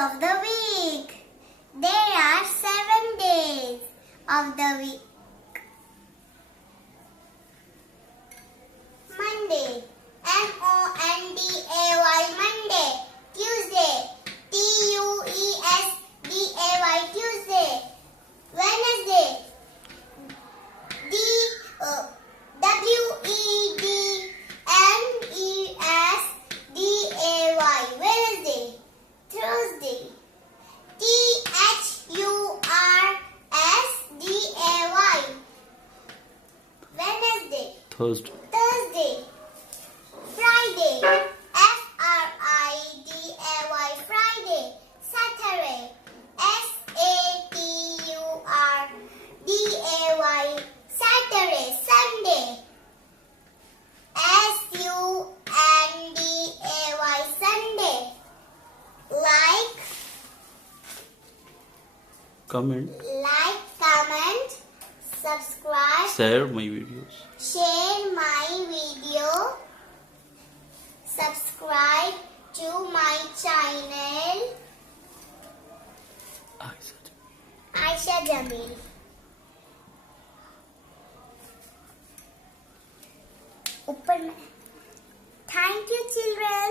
of the week. There are 7 days of the week. Monday, Monday. Monday. Tuesday, Tuesday. Tuesday. Wednesday, Wednesday. Wednesday. Thursday, Thursday. Wednesday. Thursday. Friday, Friday. Saturday, Saturday. Sunday, Sunday. Like, comment, subscribe, share my videos. Subscribe to my channel, Aisha Jamil. Thank you, children.